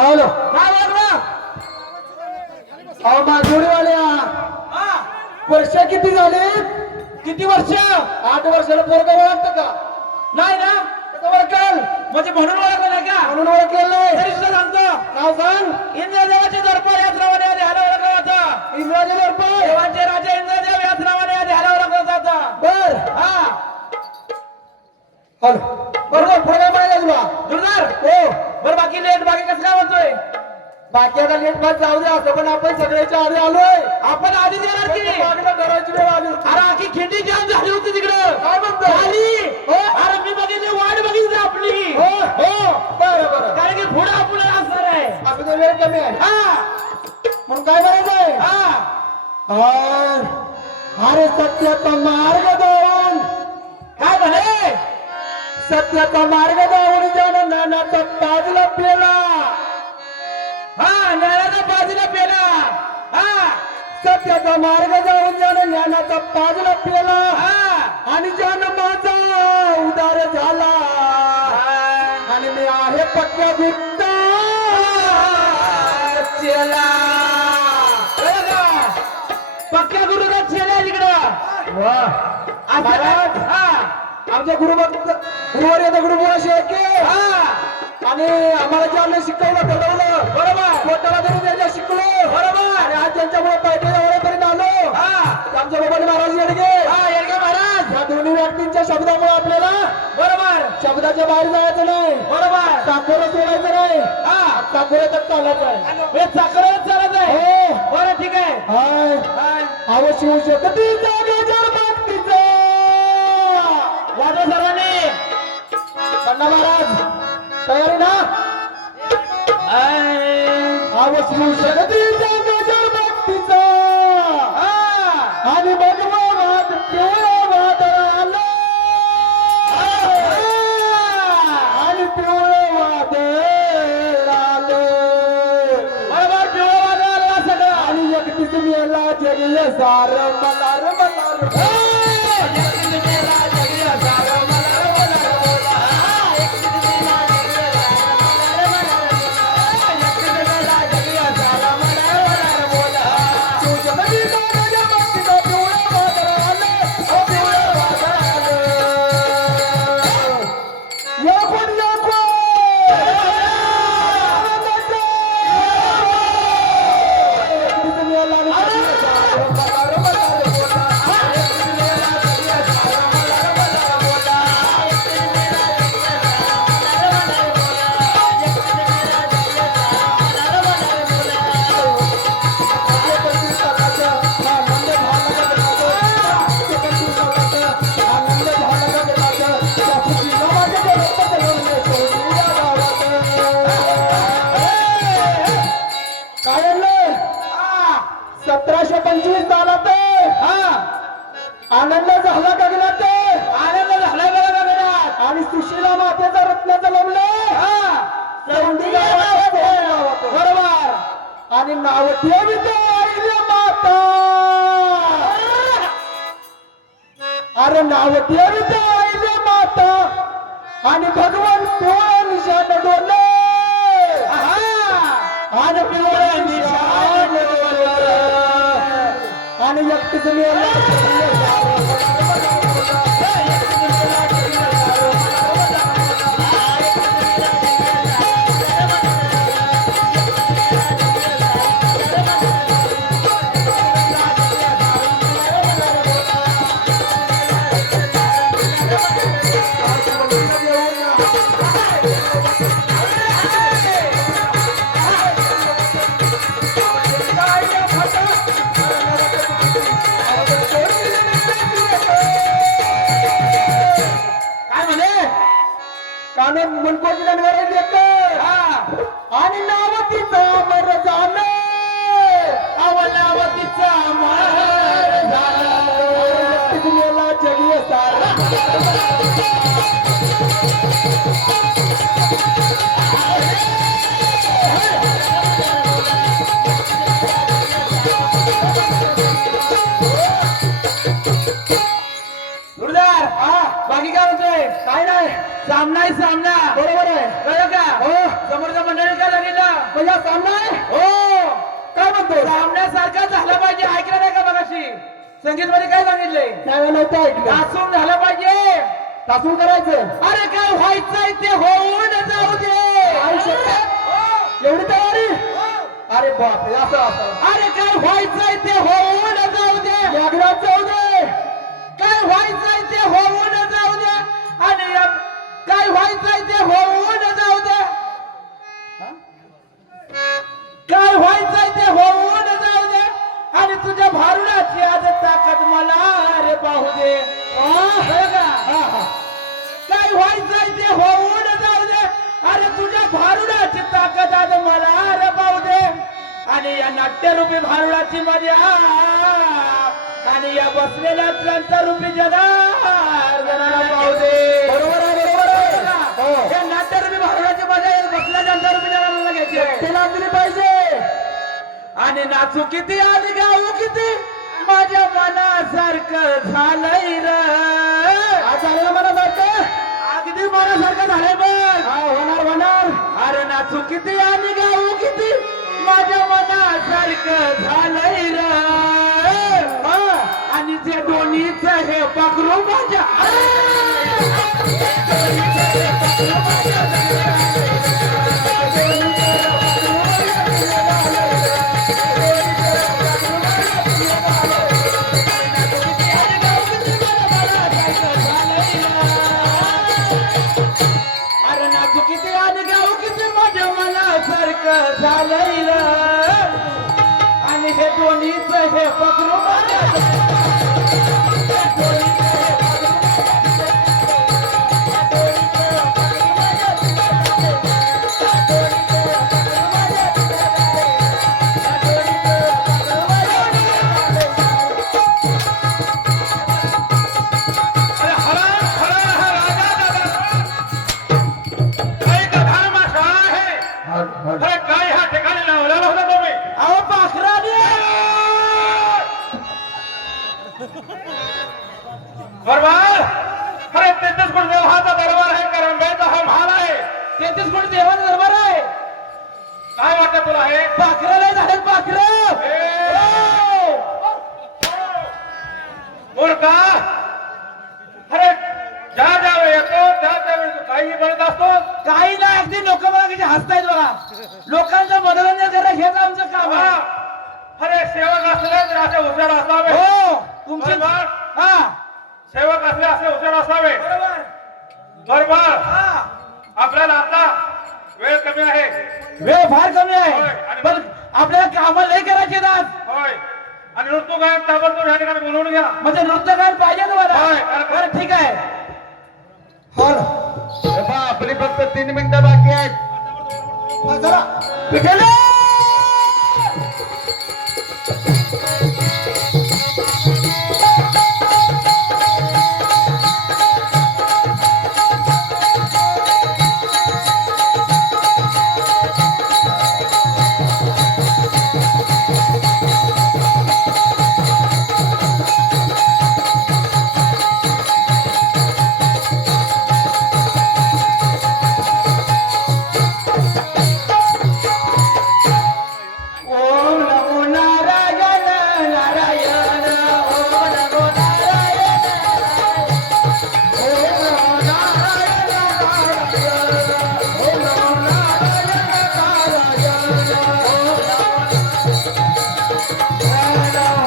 Hello काय लागलं? अहो माधुरीवाल्या वर्ष किती झाली? किती वर्ष? 8 वर्षाला पोरगा ओळखतं का? नाही ना, कसं ओळखेल? म्हणजे म्हणून ओळखलं नाही का? म्हणून ओळखलेलं नाही. तरी सुद्धा सांगतो, नाव सांग. इंद्रदेवाचे दर्पण याच नावाने आधी ह्याला ओळखलं जातं. इंद्राजी दर्पण. देवांचे राजे इंद्रदेव याच नावाने आधी ह्याला ओळखलं जातं. बर हा हॅलो बरोबर पुढे काय म्हणायचं तुला? दुर्धार हो बरं, बाकी लेट बाकी कसं काय म्हणतोय? बाकी आता लेट बाद जाऊ दे, असं पण आपण सगळ्याच्या आधी आलोय. आपण आधी येणार की? मागणं करायची वेळ आली. अरे आखी खिंडी जाम झाली होती तिकडं. काय म्हणतो? झाली. हो? अरे मी बघितली, वाट बघितली आपली. हो हो बरं बरं. कारण की पुढे आपल्याला असणार आहे. आपली तर वेळ कमी आहे हा म्हणून काय करायचंय? हा अरे सत्याचा मार्ग जाऊन, काय म्हणे? सत्याचा मार्ग जाऊन ज्यानं नानाचा बाजूला पेला. हा ज्ञानाचा बाजूला पेला. हा सत्याचा मार्ग जाऊन ज्यानं ज्ञानाचा बाजूला पेला हा आणि ज्यानं माझा उदार झाला. आणि मी आहे पक्क्या गुप्ता चेला. कळलं का? पक्क्या गुरुचा चेला आहे तिकडं. वाह महाराज. हा आमच्या गुरुवर येतं गुरु अशी आहे की हा आणि आम्हाला ज्याने शिकवलं घडवलं बरोबर पोटाला धरून ज्यांच्या शिकलो बरोबर. आणि आज ज्यांच्यामुळे पायथ्याच्या वळेपर्यंत आलो. हा आमच्या बाबाजी महाराज येडगे हा येडगे महाराज. या दोन्ही व्यक्तींच्या शब्दामुळे आपल्याला बरोबर शब्दाच्या बाहेर जायचं नाही. बरोबर. साखोरं सोडायचं नाही. हा साखोऱ्यातच चालायचं आहे. हे चाकरच चालत आहे. हो बरं ठीक आहे. हाय हाय. अवश्य शकतीचा गजर भक्तीचा. वाजवा सर्वांनी. बंडा महाराज तयारी ना? अवश्य शकतीचा गजर भक्तीचा हा आणि भगवा वाद पिवळा वादळ आलं. आणि पिवळं वादळ आलं. बरोबर पिवळा वादळ आला सगळं. आणि एकटीच मेला जगलं सार मलार मलार. आनंद झाला गगनात. आनंद झाला बघा गगनात. आणि सुशीला मातेचा रत्नाचं लवलं. बरोबर. आणि नाव ठेवित आईले माता. अरे नाव ठेवित आईले माता आणि भगवान पिवळा निशाण डोले. आणि पिवळा निशाण डोले आणि एकटीच मनकोजी आणि नावतीचा मर झालं. अवलावतीचा मार झाला. मेला जगी सारा. उद्या सामना आहे हो काय म्हणतो सामन्यासारखा झाला पाहिजे. ऐकलं नाही का मगाशी संगीत मध्ये काय सांगितलंय? नाही नव्हतं ऐकलं नाचून झालं पाहिजे. तासून करायचं अरे काय व्हायचंय ते होऊन जाऊ दे. एवढी तयारी अरे बापरे असं असं अरे काय व्हायचंय ते होऊन जाऊ दे. यागराज जाऊ दे काय व्हायचंय ते होऊन जाऊ दे. आणि काय व्हायचंय ते होऊन जाऊ दे. काय व्हायचंय ते होऊन जाऊ दे. आणि तुझ्या भारुडाची आज ताकद मला रे पाहू दे. बरं का? काय व्हायचंय ते होऊन जाऊ दे. अरे तुझ्या भारुडाची ताकद आज मला रे पाहू दे. आणि या नाट्यरूपी भारुडाची मजा आणि या बसलेल्या ग्रंथरूपी जनार्दनाला पाहू दे. बरोबर आहे बरोबर आहे हो या नाट्यरूपी भारुडाची मजा या बसलेल्या ग्रंथरूपी जनार्दनाला घ्यायची आहे. तिला दिली पाहिजे आणि नाचू किती आणि गाऊ किती माझ्या मनासारखं झालंय र. आज झालेलं मनासारखं अगदी मनासारखं झालंय बघ. हा होणार होणार अरे नाचू किती आणि गाऊ किती माझ्या मनासारखं झालंय र. आणि जे दोन्हीच हे पकडू माझ्या अरे नाचू किती आणि गाऊ किती माझ्या मनासारखं झालंय र. आणि हे दोन्हीच हे पकडू माझ्या अरे काय ह्या ठिकाणी लावलेला होता तुम्ही? अहो पाखराने बरोबर. अरे 33 कोटी देवाचा दरबार आहे, करंबेचा हा महाल आहे. 33 कोटी देवाचा दरबार आहे. काय वाटतं तुला हे? पाखराला झालं पाखरं. मूर्खा, अरे ज्या ज्या वेळी येतो त्या त्यावेळी तू काही बनत असतो. काही नाही अगदी लोक बघा किती हसतायत बघा. लोकांचं मनोरंजन करणं हेच आमचं काम आहे. अरे सेवक असले तर असे हुशार असावे. हो तुमची बरोबर. हा सेवक असले असे हुशार असावे. बरोबर बरोबर. हा आपल्याला आता वेळ कमी आहे. वेळ फार कमी होय, आहे आणि पण आपल्याला कामं लय करायचे आहेत आज. होय. आणि ऋतू गायन ताबडतोब या ठिकाणी बोलवून घ्या. म्हणजे नृत्य गायन पाहिजे तुम्हाला. होय. बरं ठीक आहे. आपली फक्त 3 मिनिटं बाकी आहेत चला विठ्ठल ओम नमो नारायण नारायण ओम नमो नारायण ओम नमो नारायण नारायण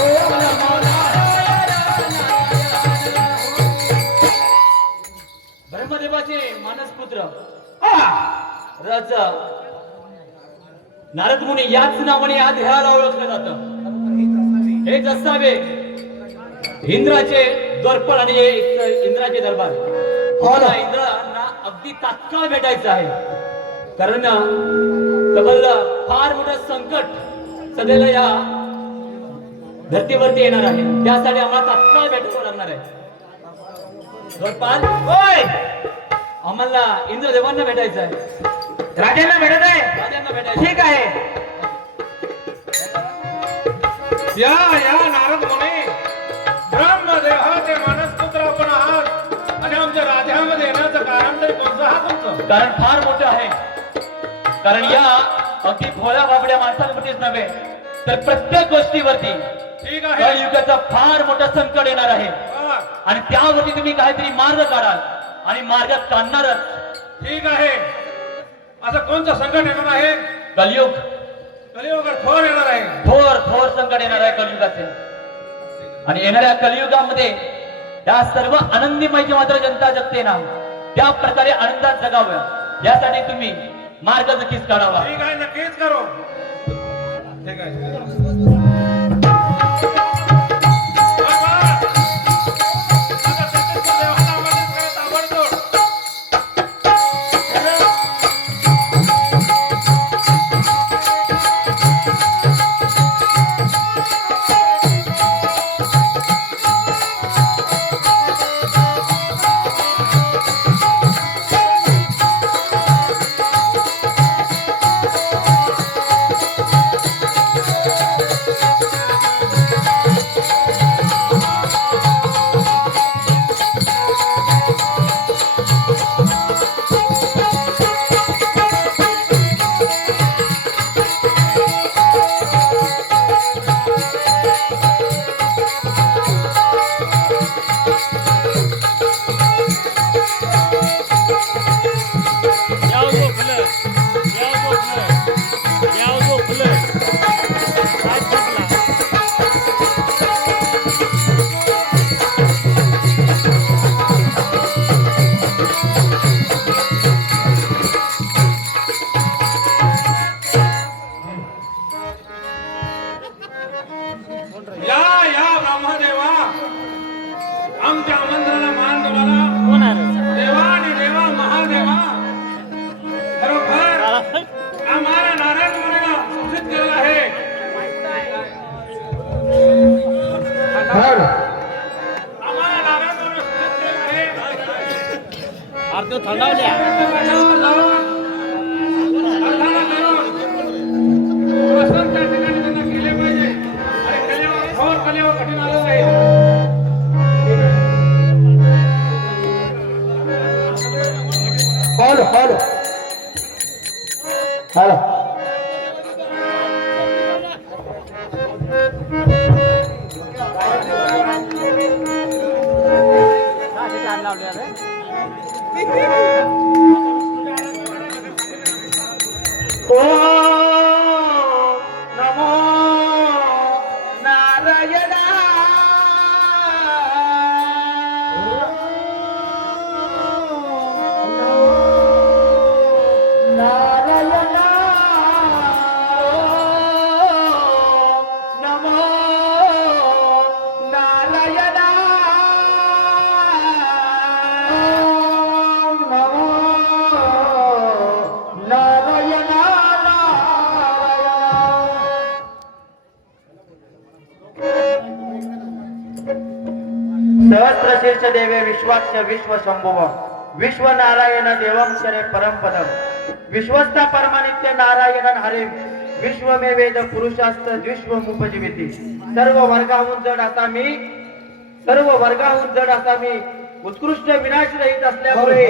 ओम नमो नारायण ब्रह्मदेवाचे मानसपुत्र रज नारद मुनी याच नावाने या देहाला ओळखलं जातं. हेच असावे इंद्राचे दर्पण आणि इंद्राचे दरबार. मला इंद्रांना अगदी तात्काळ भेटायचं आहे कारण तबल फार मोठं संकट सध्याला या धर्तीवरती येणार आहे. त्यासाठी आम्हाला तात्काळ भेटावं लागणार आहे. द्वारपाल होय आम्हाला इंद्रदेवांना भेटायचं आहे. राजांना भेटत आहे. राजांना भेटायचं ठीक आहे. या या नारद मुनी, ब्रह्मदेवाचे मानसपुत्र आपण आहात आणि आमच्या राज्यामध्ये येण्याचं कारण तरी कोणतं हा तुमचं? कारण फार मोठं आहे. कारण या अगदी भोळ्या बाबड्या माणसांवरतीच नव्हे तर प्रत्येक गोष्टीवरती ठीक आहे कलियुगाचा फार मोठा संकट येणार आहे हा, आणि त्यावरती तुम्ही काहीतरी मार्ग काढाल आणि मार्गात काढणारच. ठीक आहे. असं कोणतं संकट येणार आहे? कलियुग कलियुगात थोर येणार आहे. थोर थोर संकट येणार आहे कलियुगाचे. आणि येणाऱ्या कलियुगामध्ये त्या सर्व आनंदीमय जी मात्र जनता जगते ना त्या प्रकारे आनंदात जगावं यासाठी तुम्ही मार्ग नक्कीच काढावा. ठीक आहे, नक्कीच करू. ठीक आहे. या ब्रह्मदेवा, आमच्या आमंत्रणाला मान देणारा देवा आणि देवा महादेवा, खरोखर आम्हाला नारायण मुनीला सूचित केलेलं आहे. आम्हाला नारायण मुनीला सूचित केलेलं आहे. अर्धाला करून प्रसन्न त्या ठिकाणी त्यांना केले पाहिजे आणि कलियुग कठीण आलं आहे. हॅलो हॅलो हॅलो नमो नारायणा. नारायणा नमो नारायणा. नारायणा सहस्रशीर्ष देवे विश्वाक्ष विश्व शंभुव विश्व नारायण देवं शरे परमपदम विश्वस्ता परमानित्य नारायणन हरिम विश्वमे वेद पुरुषास्त द्विश्वमुपजीविती. सर्व वर्गाहून जड असा मी उत्कृष्ट विनाशरहित असल्यामुळे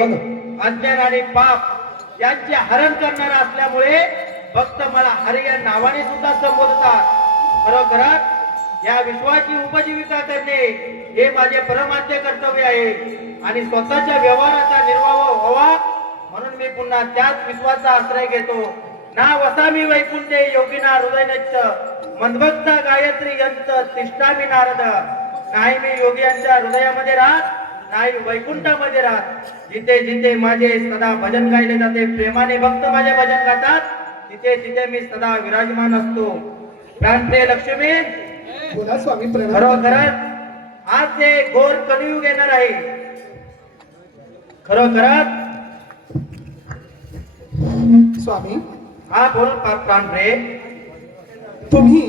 अज्ञान आणि पाप यांचे हरण करणारा असल्यामुळे भक्त मला हरी या नावाने सुद्धा संबोधतात. खरोखरच या विश्वाची उपजीविका करणे हे माझे परमाद्य कर्तव्य आहे आणि स्वतःच्या व्यवहाराचा निर्वाह व्हावा म्हणून मी पुन्हा त्याच विश्वाचा आश्रय घेतो. ना वसामी वैकुंठे योगिना हृदयनच्च मंदभक्त गायत्री यंत तिष्ठामी नारद. नाही मी योगी यांच्या हृदयामध्ये राहत नाही वैकुंठामध्ये राहत. जिथे जिथे माझे सदा भजन गायले जाते प्रेमाने भक्त माझे भजन गातात तिथे तिथे मी सदा विराजमान असतो. प्राणप्रिय लक्ष्मी, बोला स्वामी प्रणव. खरोखरच आज ते घोर कलियुग येणार आहे. खरोखरच स्वामी हा बोल प्राणप्रिय. तुम्ही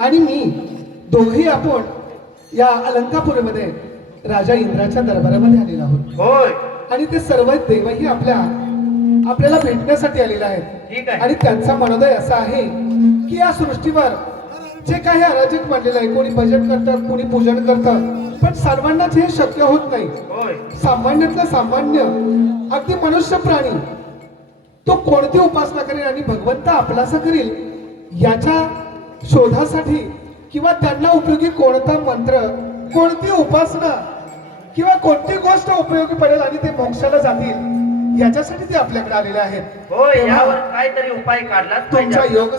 आणि मी दोघेही आपण या अलंकापुरीमध्ये राजा इंद्राच्या दरबारामध्ये आलेलो आहोत होय, आणि ते सर्व देवही आपल्याला भेटण्यासाठी आलेले आहेत. ठीक आहे. आणि त्यांचा मनोदय असा आहे की या सृष्टीवर जे काही अराजक मांडलेलं आहे, कोणी भजन करतं कोणी पूजन करतं, पण सर्वांनाच हे शक्य होत नाही. होय, सामान्यातला सामान्य अगदी मनुष्य प्राणी तो कोणती उपासना करेल आणि भगवंत आपलासा करेल याच्या शोधासाठी किंवा त्यांना उपयोगी कोणता मंत्र, कोणती उपासना किंवा कोणती गोष्ट उपयोगी पडेल आणि ते मोक्षाला जातील याच्यासाठी ते आपल्याकडे आलेले आहेत. हो, तेव्हा यावर काहीतरी उपाय काढलाच पाहिजे. तुमचा योग